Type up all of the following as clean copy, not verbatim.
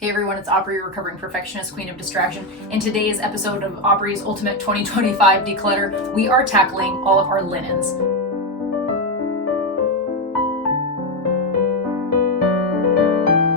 Hey everyone, it's Aubrey, recovering perfectionist, queen of distraction. In today's episode of Aubrey's Ultimate 2025 Declutter, we are tackling all of our linens.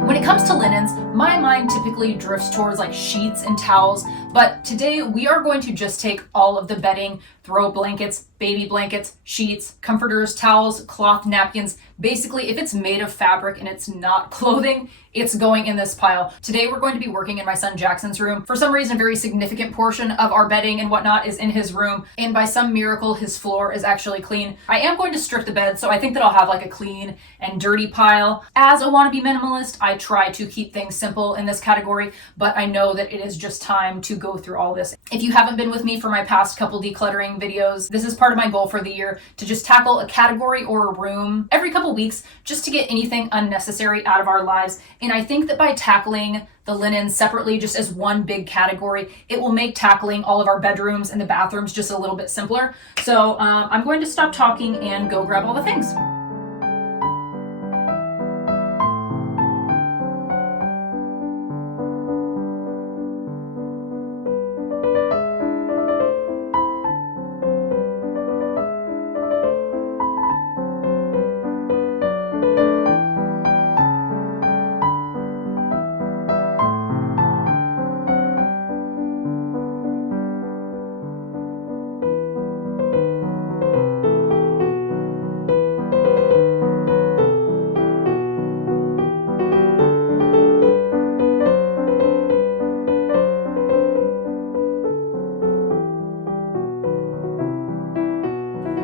When it comes to linens, my mind typically drifts towards like sheets and towels, but today we are going to just take all of the bedding, throw blankets, baby blankets, sheets, comforters, towels, cloth napkins. Basically, if it's made of fabric and it's not clothing, it's going in this pile. Today we're going to be working in my son Jackson's room. For some reason, a very significant portion of our bedding and whatnot is in his room, and by some miracle, his floor is actually clean. I am going to strip the bed, so I think that I'll have like a clean and dirty pile. As a wannabe minimalist, I try to keep things simple in this category, but I know that it is just time to go through all this. If you haven't been with me for my past couple decluttering videos, this is part of my goal for the year, to just tackle a category or a room every couple weeks just to get anything unnecessary out of our lives. And I think that by tackling the linens separately, just as one big category, it will make tackling all of our bedrooms and the bathrooms just a little bit simpler. So I'm going to stop talking and go grab all the things.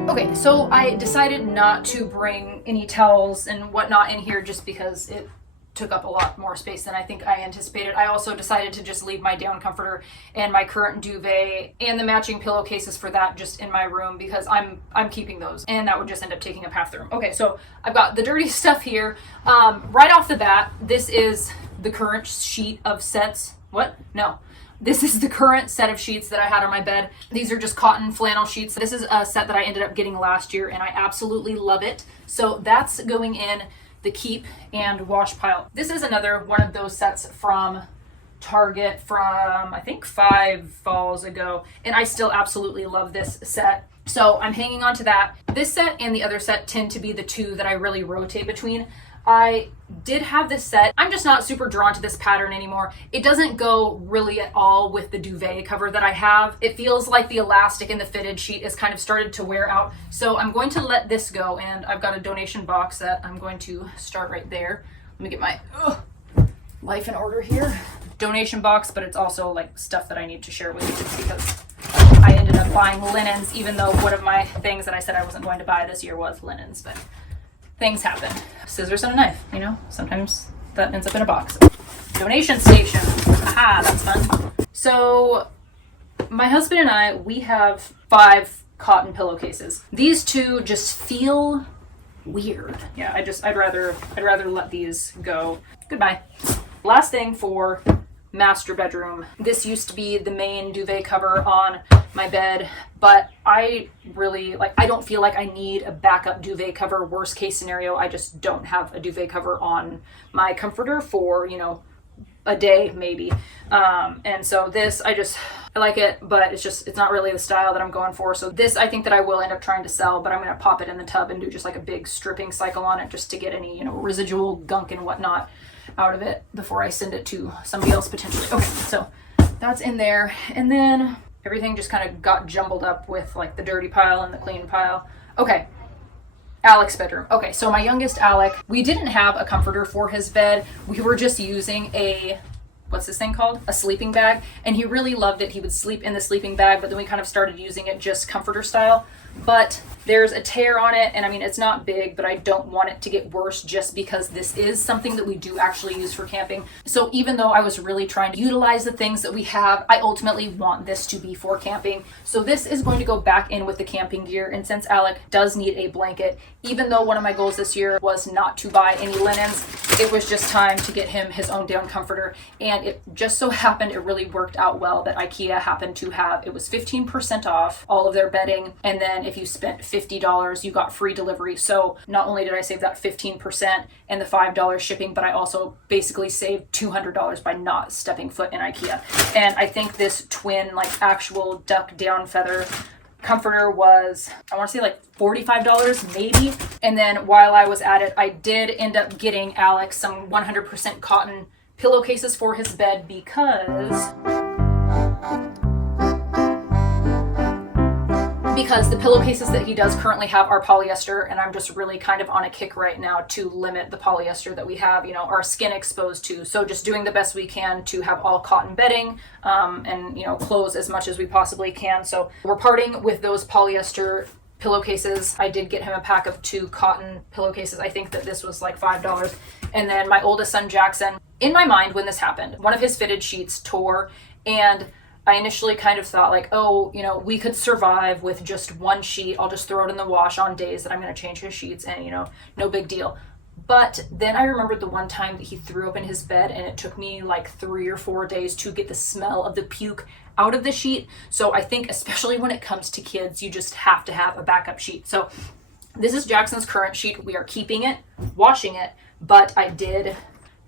Okay, so I decided not to bring any towels and whatnot in here just because it took up a lot more space than I think I anticipated. I also decided to just leave my down comforter and my current duvet and the matching pillowcases for that just in my room because I'm keeping those, and that would just end up taking up half the room. Okay, so I've got the dirty stuff here. Right off the bat, this is the current sheet of sets. What? No. This is the current set of sheets that I had on my bed. These are just cotton flannel sheets. This is a set that I ended up getting last year and I absolutely love it. So that's going in the keep and wash pile. This is another one of those sets from Target from I think 5 falls ago, and I still absolutely love this set. So I'm hanging on to that. This set and the other set tend to be the two that I really rotate between. I did have this set. I'm just not super drawn to this pattern anymore. It doesn't go really at all with the duvet cover that I have. It feels like the elastic in the fitted sheet is kind of started to wear out. So I'm going to let this go, and I've got a donation box that I'm going to start right there. Let me get my life in order here. Donation box, but it's also like stuff that I need to share with you because I ended up buying linens, even though one of my things that I said I wasn't going to buy this year was linens, but things happen. Scissors and a knife, you know, sometimes that ends up in a box. Donation station. Aha, that's fun. So my husband and I, we have 5 cotton pillowcases. These two just feel weird. Yeah, I'd rather let these go. Goodbye. Last thing for master bedroom. This used to be the main duvet cover on my bed, but I don't feel like I need a backup duvet cover. Worst case scenario, I just don't have a duvet cover on my comforter for, you know, a day maybe. And so this, I like it, but it's not really the style that I'm going for. So this, I think that I will end up trying to sell, but I'm going to pop it in the tub and do just like a big stripping cycle on it just to get any, you know, residual gunk and whatnot out of it before I send it to somebody else potentially. Okay, so that's in there. And then everything just kind of got jumbled up with like the dirty pile and the clean pile. Okay, Alec's bedroom. Okay, so my youngest Alec, we didn't have a comforter for his bed. We were just using what's this thing called? A sleeping bag. And he really loved it. He would sleep in the sleeping bag, but then we kind of started using it just comforter style. But there's a tear on it, and I mean, it's not big, but I don't want it to get worse just because this is something that we do actually use for camping. So even though I was really trying to utilize the things that we have, I ultimately want this to be for camping. So this is going to go back in with the camping gear. And since Alec does need a blanket, even though one of my goals this year was not to buy any linens, it was just time to get him his own down comforter. And it just so happened, it really worked out well that IKEA happened to have, it was 15% off all of their bedding. And then if you spent $50, you got free delivery. So not only did I save that 15% and the $5 shipping, but I also basically saved $200 by not stepping foot in IKEA. And I think this twin, like actual duck down feather comforter was, I want to say like $45 maybe. And then while I was at it, I did end up getting Alex some 100% cotton pillowcases for his bed because the pillowcases that he does currently have are polyester, and I'm just really kind of on a kick right now to limit the polyester that we have, you know, our skin exposed to. So just doing the best we can to have all cotton bedding, and, you know, clothes as much as we possibly can. So we're parting with those polyester pillowcases. I did get him a pack of 2 cotton pillowcases. I think that this was like $5. And then my oldest son, Jackson, in my mind when this happened, one of his fitted sheets tore, and I initially kind of thought like, oh, you know, we could survive with just one sheet. I'll just throw it in the wash on days that I'm going to change his sheets and, you know, no big deal. But then I remembered the one time that he threw up in his bed and it took me like 3 or 4 days to get the smell of the puke out of the sheet. So I think especially when it comes to kids, you just have to have a backup sheet. So this is Jackson's current sheet. We are keeping it, washing it, but I did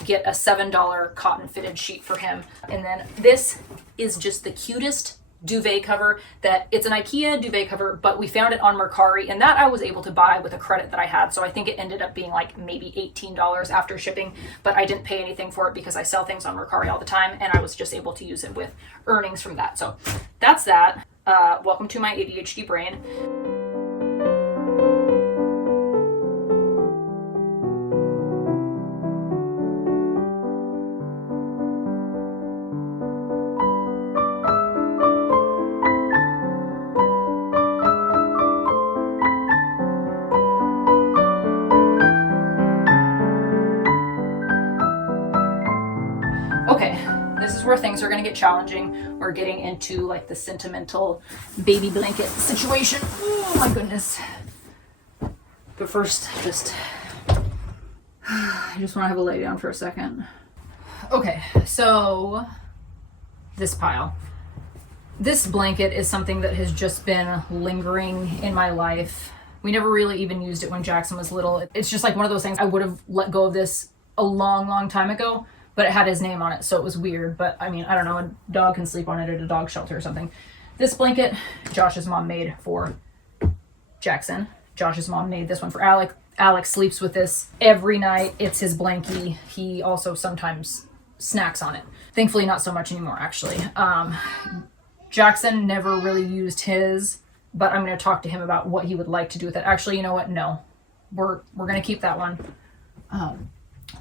get a $7 cotton fitted sheet for him. And then this is just the cutest duvet cover that it's an IKEA duvet cover, but we found it on Mercari, and that I was able to buy with a credit that I had. So I think it ended up being like maybe $18 after shipping, but I didn't pay anything for it because I sell things on Mercari all the time, and I was just able to use it with earnings from that. So that's that. Welcome to my ADHD brain. Okay, this is where things are going to get challenging. We're getting into like the sentimental baby blanket situation. Oh my goodness. But first, I just want to have a lay down for a second. Okay, so this pile. This blanket is something that has just been lingering in my life. We never really even used it when Jackson was little. It's just like one of those things. I would have let go of this a long, long time ago, but it had his name on it, so it was weird. But I mean, I don't know, a dog can sleep on it at a dog shelter or something. This blanket, Josh's mom made for Jackson. Josh's mom made this one for Alec. Alex sleeps with this every night. It's his blankie. He also sometimes snacks on it. Thankfully, not so much anymore, actually. Jackson never really used his, but I'm going to talk to him about what he would like to do with it. Actually, you know what? No, we're going to keep that one.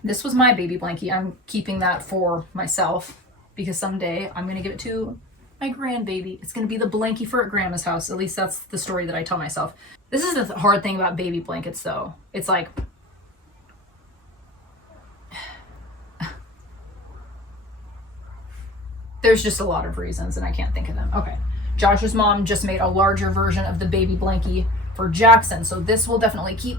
This was my baby blankie. I'm keeping that for myself because someday I'm going to give it to my grandbaby. It's going to be the blankie for at grandma's house. At least that's the story that I tell myself. This is the hard thing about baby blankets, though. It's like, there's just a lot of reasons and I can't think of them. Okay. Josh's mom just made a larger version of the baby blankie for Jackson. So this will definitely keep.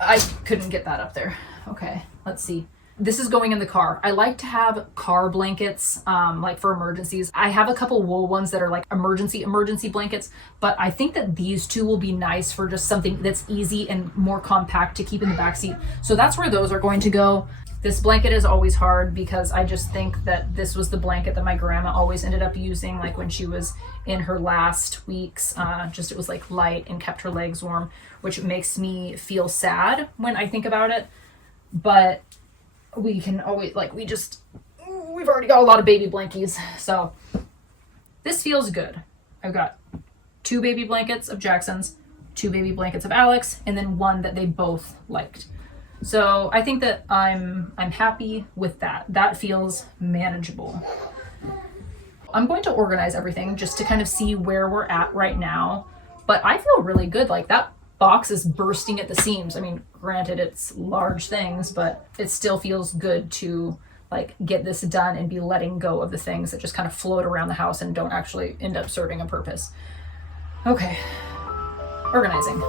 I couldn't get that up there. Okay, let's see. This is going in the car. I like to have car blankets, like for emergencies. I have a couple wool ones that are like emergency blankets, but I think that these two will be nice for just something that's easy and more compact to keep in the backseat. So that's where those are going to go. This blanket is always hard because I just think that this was the blanket that my grandma always ended up using, like when she was in her last weeks. It was like light and kept her legs warm, which makes me feel sad when I think about it. But we can always, we've already got a lot of baby blankies. So this feels good. I've got 2 baby blankets of Jackson's, 2 baby blankets of Alex, and then one that they both liked. So I think that I'm happy with that. That feels manageable. I'm going to organize everything just to kind of see where we're at right now. But I feel really good. Like that box is bursting at the seams. I mean, granted, it's large things, but it still feels good to like get this done and be letting go of the things that just kind of float around the house and don't actually end up serving a purpose. Okay, organizing.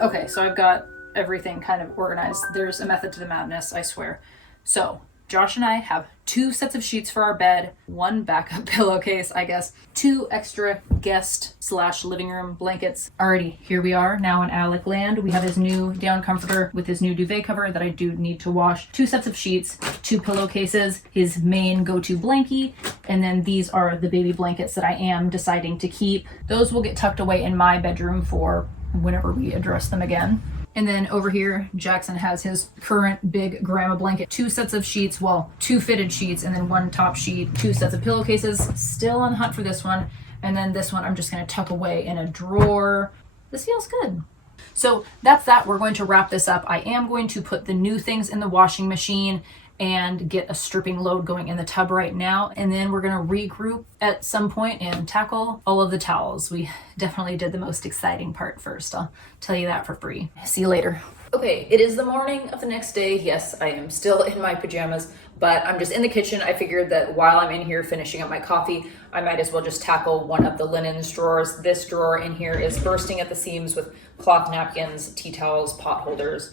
Okay, so I've got everything kind of organized. There's a method to the madness, I swear. So Josh and I have 2 sets of sheets for our bed, 1 backup pillowcase, I guess, 2 extra guest/living room blankets. Alrighty, here we are now in Alec land. We have his new down comforter with his new duvet cover that I do need to wash, 2 sets of sheets, 2 pillowcases, his main go-to blankie, and then these are the baby blankets that I am deciding to keep. Those will get tucked away in my bedroom for whenever we address them again. And then over here, Jackson has his current big grandma blanket, 2 sets of sheets, well, 2 fitted sheets, and then 1 top sheet, 2 sets of pillowcases. Still on the hunt for this one. And then this one I'm just gonna tuck away in a drawer. This feels good. So that's that. We're going to wrap this up. I am going to put the new things in the washing machine and get a stripping load going in the tub right now. And then we're gonna regroup at some point and tackle all of the towels. We definitely did the most exciting part first. I'll tell you that for free. See you later. Okay, it is the morning of the next day. Yes, I am still in my pajamas, but I'm just in the kitchen. I figured that while I'm in here finishing up my coffee, I might as well just tackle one of the linens drawers. This drawer in here is bursting at the seams with cloth napkins, tea towels, pot holders.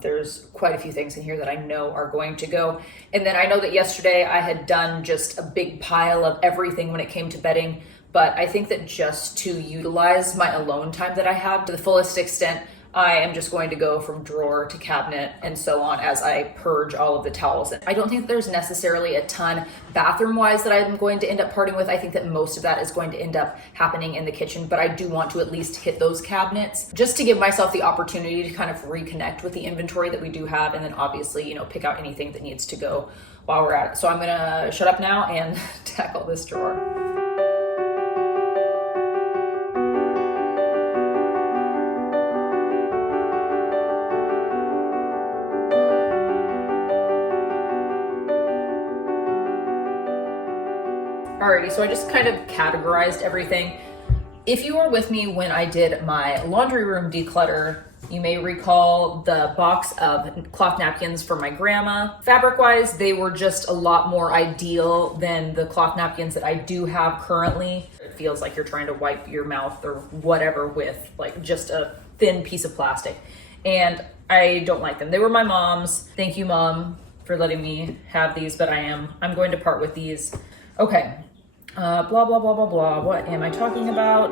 There's quite a few things in here that I know are going to go. And then I know that yesterday I had done just a big pile of everything when it came to bedding, but I think that just to utilize my alone time that I have to the fullest extent, I am just going to go from drawer to cabinet and so on as I purge all of the towels. I don't think there's necessarily a ton bathroom-wise that I'm going to end up parting with. I think that most of that is going to end up happening in the kitchen, but I do want to at least hit those cabinets just to give myself the opportunity to kind of reconnect with the inventory that we do have, and then obviously, pick out anything that needs to go while we're at it. So I'm gonna shut up now and tackle this drawer. Alrighty, so I just kind of categorized everything. If you were with me when I did my laundry room declutter, you may recall the box of cloth napkins for my grandma. Fabric-wise, they were just a lot more ideal than the cloth napkins that I do have currently. It feels like you're trying to wipe your mouth or whatever with like just a thin piece of plastic. And I don't like them. They were my mom's. Thank you, Mom, for letting me have these, but I'm going to part with these. Okay. Blah, blah, blah, blah, blah. What am I talking about?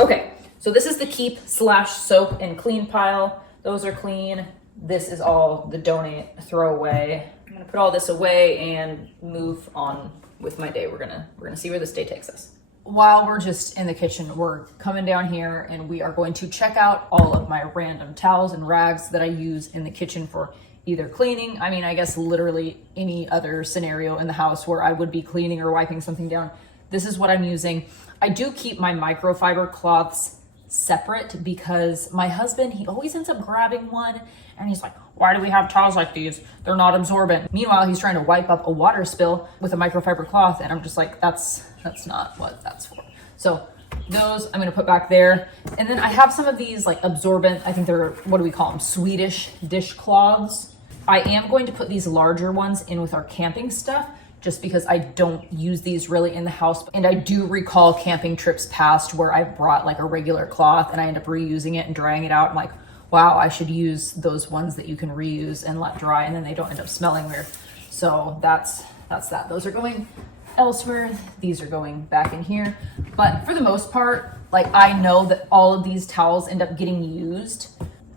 Okay, so this is the keep / soak and clean pile. Those are clean. This is all the donate, throw away. I'm gonna put all this away and move on with my day. We're gonna see where this day takes us. While we're just in the kitchen, we're coming down here and we are going to check out all of my random towels and rags that I use in the kitchen for either cleaning. I mean, I guess literally any other scenario in the house where I would be cleaning or wiping something down. This is what I'm using. I do keep my microfiber cloths separate because my husband, he always ends up grabbing one and he's like, why do we have towels like these? They're not absorbent. Meanwhile, he's trying to wipe up a water spill with a microfiber cloth and I'm just like, that's not what that's for. So those I'm gonna put back there. And then I have some of these like absorbent, I think they're, what do we call them? Swedish dishcloths. I am going to put these larger ones in with our camping stuff just because I don't use these really in the house. And I do recall camping trips past where I brought like a regular cloth and I end up reusing it and drying it out. I'm like, wow, I should use those ones that you can reuse and let dry and then they don't end up smelling weird. So that's that. Those are going elsewhere. These are going back in here. But for the most part, like I know that all of these towels end up getting used.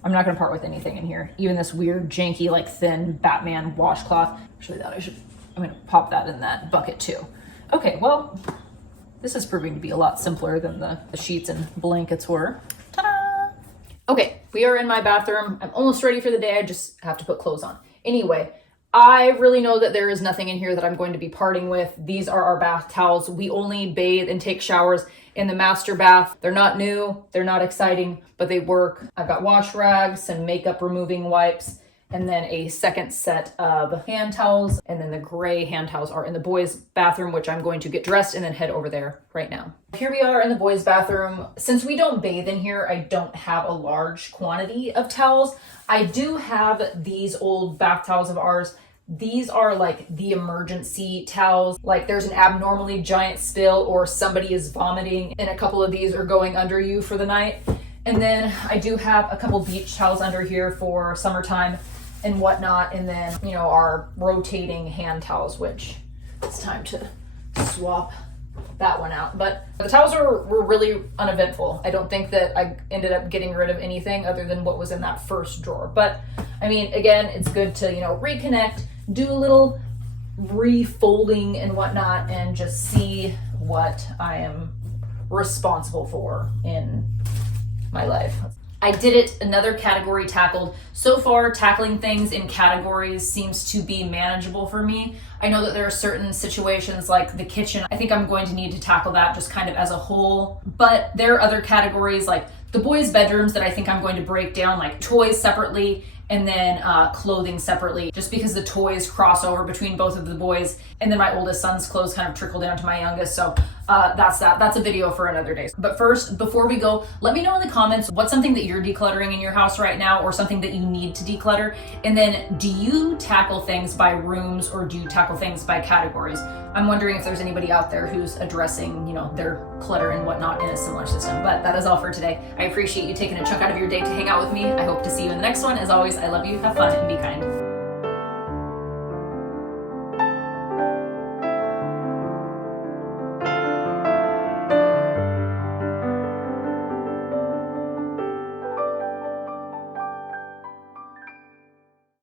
I'm not gonna part with anything in here. Even this weird, janky, like thin Batman washcloth. Actually, I'm gonna pop that in that bucket too. Okay, well, this is proving to be a lot simpler than the sheets and blankets were. Ta-da! Okay, we are in my bathroom. I'm almost ready for the day. I just have to put clothes on. Anyway, I really know that there is nothing in here that I'm going to be parting with. These are our bath towels. We only bathe and take showers in the master bath. They're not new, they're not exciting, but they work. I've got wash rags and makeup removing wipes, and then a second set of hand towels. And then the gray hand towels are in the boys' bathroom, which I'm going to get dressed and then head over there right now. Here we are in the boys' bathroom. Since we don't bathe in here, I don't have a large quantity of towels. I do have these old bath towels of ours These are like the emergency towels. Like there's an abnormally giant spill or somebody is vomiting, and a couple of these are going under you for the night. And then I do have a couple beach towels under here for summertime and whatnot. And then, you know, our rotating hand towels, which it's time to swap that one out. But the towels were really uneventful. I don't think that I ended up getting rid of anything other than what was in that first drawer. But I mean, again, it's good to, you know, reconnect, do a little refolding and whatnot, and just see what I am responsible for in my life. I did it, another category tackled. So far, tackling things in categories seems to be manageable for me. I know that there are certain situations like the kitchen. I think I'm going to need to tackle that just kind of as a whole. But there are other categories like the boys' bedrooms that I think I'm going to break down, like toys separately and then clothing separately, just because the toys cross over between both of the boys, and then my oldest son's clothes kind of trickle down to my youngest. So that's that. That's a video for another day. But first, before we go, let me know in the comments what's something that you're decluttering in your house right now, or something that you need to declutter. And then, do you tackle things by rooms or do you tackle things by categories? I'm wondering if there's anybody out there who's addressing, you know, their clutter and whatnot in a similar system. But that is all for today. I appreciate you taking a chunk out of your day to hang out with me. I hope to see you in the next one. As always, I love you. Have fun and be kind.